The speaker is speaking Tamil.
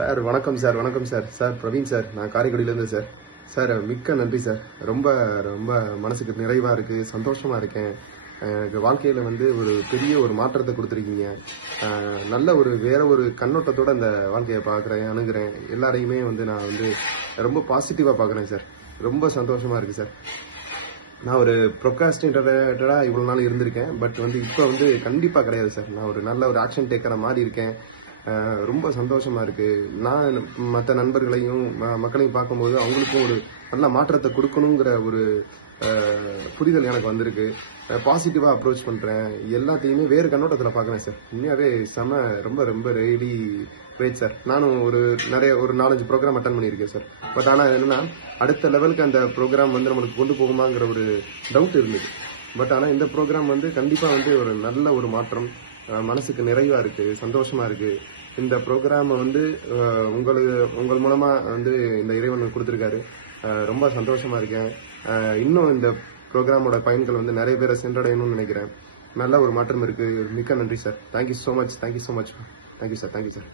சார் வணக்கம் சார். வணக்கம் சார். சார் பிரவீன் சார், நான் காரைக்குடியிலேருந்து சார். சார் மிக்க நன்றி சார். ரொம்ப ரொம்ப மனசுக்கு நிறைவாக இருக்குது, சந்தோஷமாக இருக்கேன். எனக்கு வாழ்க்கையில் வந்து ஒரு பெரிய ஒரு மாற்றத்தை கொடுத்துருக்கீங்க. நல்ல வேற ஒரு கண்ணோட்டத்தோடு அந்த வாழ்க்கையை பார்க்குறேன், அணுகிறேன். எல்லாரையுமே வந்து நான் வந்து ரொம்ப பாசிட்டிவாக பார்க்குறேன் சார். ரொம்ப சந்தோஷமாக இருக்குது சார். நான் ஒரு ப்ரொக்ராஸ்டினேட்டராக இவ்வளோ நாள் இருந்திருக்கேன். பட் வந்து இப்போ வந்து கண்டிப்பாக கிடையாது சார். நான் ஒரு நல்ல ஒரு ஆக்ஷன் டேக்கரை மாறி இருக்கேன். ரொம்ப சந்தோஷமா இருக்கு. நான் மற்ற நண்பர்களையும் மக்களையும் பார்க்கும்போது அவங்களுக்கும் ஒரு நல்ல மாற்றத்தை கொடுக்கணுங்கிற ஒரு புரிதல் எனக்கு வந்திருக்கு. பாசிட்டிவா அப்ரோச் பண்றேன். எல்லாத்தையுமே வேறு கண்ணோட்டத்தில் பார்க்குறேன் சார். உண்மையாவே ரொம்ப ரொம்ப ரெய்லி கிரேட் சார். நானும் ஒரு 4-5 ப்ரோக்ராம் அட்டன் பண்ணியிருக்கேன் சார். பட் ஆனால் என்னன்னா அடுத்த லெவலுக்கு அந்த ப்ரோக்ராம் வந்து நம்மளுக்கு கொண்டு போகுமாங்கிற ஒரு டவுட் இருந்தது. பட் ஆனால் இந்த ப்ரோக்ராம் வந்து கண்டிப்பாக வந்து ஒரு நல்ல ஒரு மாற்றம், மனசுக்கு நிறைவா இருக்கு, சந்தோஷமா இருக்கு. இந்த ப்ரோக்ராம் வந்து உங்கள் மூலமா வந்து இந்த இறைவன் கொடுத்துருக்காரு. ரொம்ப சந்தோஷமா இருக்கேன். இன்னும் இந்த ப்ரோக்ராமோட பயன்கள் வந்து நிறைய பேரை சென்றடையணும்னு நினைக்கிறேன். நல்ல ஒரு மாற்றம் இருக்கு. மிக்க நன்றி sir. Thank you so much. Thank you so much. Thank you sir. Thank you sir.